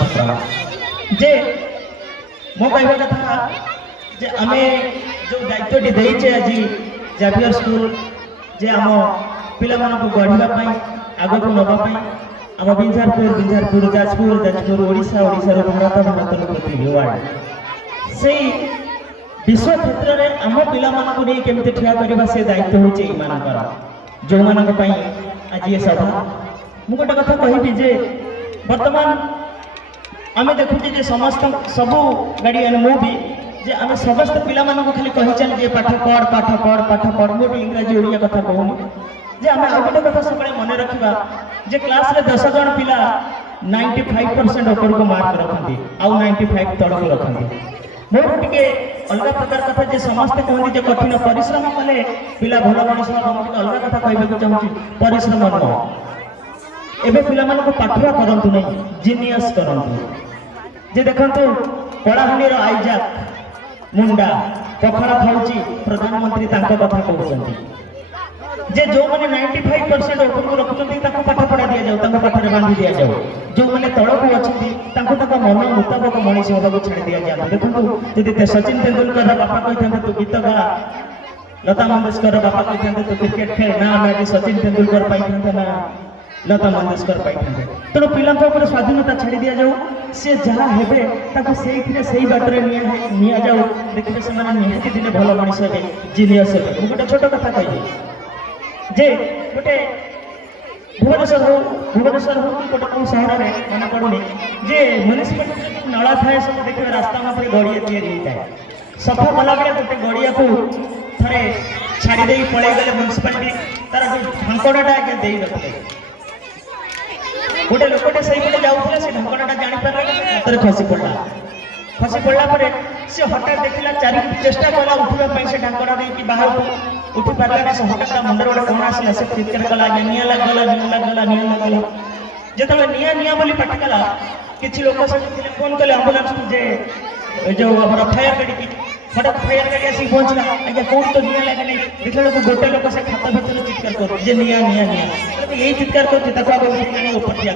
କଥା जे मो कहवा कथा जे आमे जो दायित्वटी देइछे आज जावियर स्कूल जे आम पिला मानक गढ़िबा पई आगो को नबा पई आम बिंझारपुर जाजपुर ओडिशा रो भारत प्रति रिवार्ड से विश्व क्षेत्र में आम पिला मानक नहीं केमते ठिया करबा से दायित्व होचे ई मानकर जो मानक पई आज ये सभा मु गोटे कथा कहिबी जे वर्तमान आमे देखुचे जे समस्त सबु गार्डियन मु भी जे आमे समस्त पिला मानक खाली कहि चल जे पाठ पढ़ मोटे इंग्रजी ओडिया कथा कहूनी जे आमे आ गोटे कथा सबले मने रखिबा जे क्लास रे 10 जन पिला 95% ऊपर को मार्क रखंती आउ 95 तळ को रखंती मोर टिके अलग प्रकार कथा जे समस्त कहंती जे कठिन परिश्रम कले पिला भलो मनुष्य हम अलग कथा कहबे चाहूची परिश्रम न एबे पिला मानक पाठवा करंतु नै जीनियस करंतु जे देखंतु कलाहानी रो आइजाक मुंडा पखाड़ा खाउची प्रधानमंत्री तांको कथा कहउचंती जे जो माने 95% ऊपर को रखुचंती ताको पाठ पढ़ा दिया जाऊ ताको पाठ रे बांधी दिया जाऊ जो माने तळ को अछंती ताको ताको मन मुताबिक मनीष होबा को छाड़ दिया जाऊ देखंतु जदि सचिन तेंदुलकर रा बापा कहिथांते तू गीत गा लता मंगेशकर रा बापा कहिथांते तू क्रिकेट खेल ना मैं सचिन तेंदुलकर पाइथांते ना लता मंगेशकर पाइथांते तेणु पिला स्वाधीनता छाड़ी दिया जाऊ से जहाँ हेबे ताको सेही बाटरे निया जाऊ देखिए से निहाती दिने भल मनीष हे जीनियस हे गोटे छोट कथा कहि जे गोटे भुवनेश्वर हो कि गोटे कौन सहर में मन पड़ुनी जे म्यूनिसिपालिटी नला थाए सब देखिए रास्ता में गड़िया तैयारी होता है सफा कला बेले गोटे गड़िया को थे छाड़ी दे पलि गले म्यूनिसिपालिटी तार जो ढांकड़ाटा आगे दे रखते गोटे लोकटे से जाऊला से ढंकनाटा जापर खसी पड़ा पर से हठात देखला चारि चेष्टा कला उठा से ढांकना दे बाहर को उठी पारा से हठात मुंडर गोटे कौन आसला से चित्कार कला निया लगला जो निया बोली पाठ कला किसी लोक सब फोन कले आंबुलांस को जे जो फायर गाड़ी हठात फायर गाड़ी आसिक पहुंचला आज्ञा कौन तो निया लगे नहीं देखला गोटे लोक से खाता भर चित्कार कर जे निया यही चित्कार कर ऊपर दिया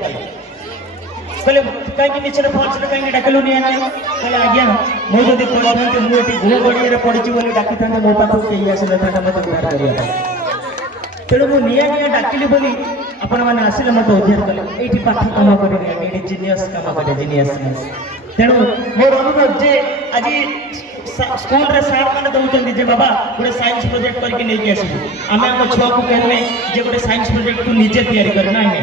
कहले कहीं मिछरे फॉल्स रे कहीं डाकलु निया नहीं कहले आज्ञा मो जदी पड़थांते मु एटी गो गड़िया रे पड़ची बोली डाकी थांते मो पाखु केही आसिले थांते मते उद्धार करिया तेणु मु निया डाकिली बोली आपण माने आसिले मते उद्धार कले एठी पाठ काम करे एठी जीनियस काम करे जीनियस तेणु मोर अनुरोध जे आज स्कूल रे सार माने दउचंदी जे बाबा गोटे साइंस प्रोजेक्ट करके लेके आसी आमे हम छुआ को कहले जे गोटे साइंस प्रोजेक्ट को निजे तैयारी करना है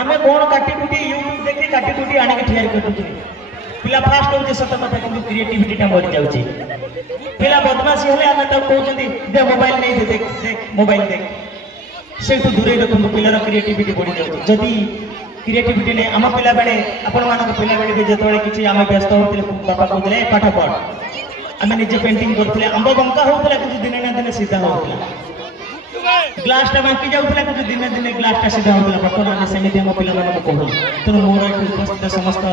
आमे कोन काटी कुटी यूट्यूब देखि काटी कुटी आने के तैयारी करथि पिला फास्ट होचे सत कथा किंतु क्रिएटिविटी टा मरि जाउची पिला बदमाशी हेले आमे त कहउचंदी दे मोबाइल नहीं दे देख मोबाइल देख से तो दूरे रखु पिलार क्रिएटिविटी बढ़ी जाउची जदी क्रिएटिविटी ने आम पिला बेले आपण मानक पिला बेले भी जतोळे किछि आमे व्यस्त होतले बापा कहले पाठ पढ़ आमे निजे पेंटिंग करथले अंब बंका होतले कि दिने ना दिने सीधा होतला ग्लास टा बांकी जाउतला कि दिने दिने ग्लास टा सीधा होतला वर्तमान सेमिति हम पिला मानक कहू तेणु मोर उपस्थित समस्त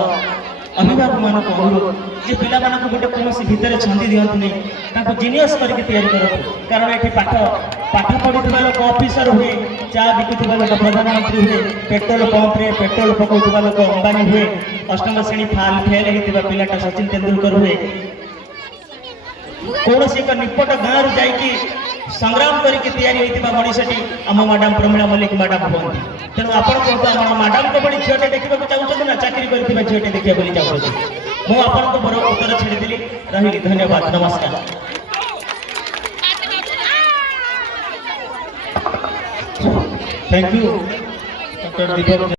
अभिभावक मानक अनुरोध जे पिला मानक गोटे कौन भितर छंदी दियंतु नहीं ताको जीनियस करके तैयारी करथु कारण एठी पाठ पढ़ुवा लोक ऑफिसर हुए चा बिकुवा लोक प्रधानमंत्री हुए पेट्रोल पंप रे पेट्रोल पकाउवा लोक अंबानी हुए अष्टम श्रेणी फेल होता पिलाटा सचिन तेंदुलकर हुए कौन एक निपट गाँव रु जाइकी संग्राम करके तैयारी होता मनीषटी आम मैडम प्रमीला मल्लिक मैडम कहती तेणु आपण कहते मैडम को बड़ी झीटे देखा चाहते ना चाकरी कर झीटे देखा चाहते मुझे आपको बड़ उत्तर छाड़देली रही धन्यवाद नमस्कार थैंक यू डॉक्टर दीपक।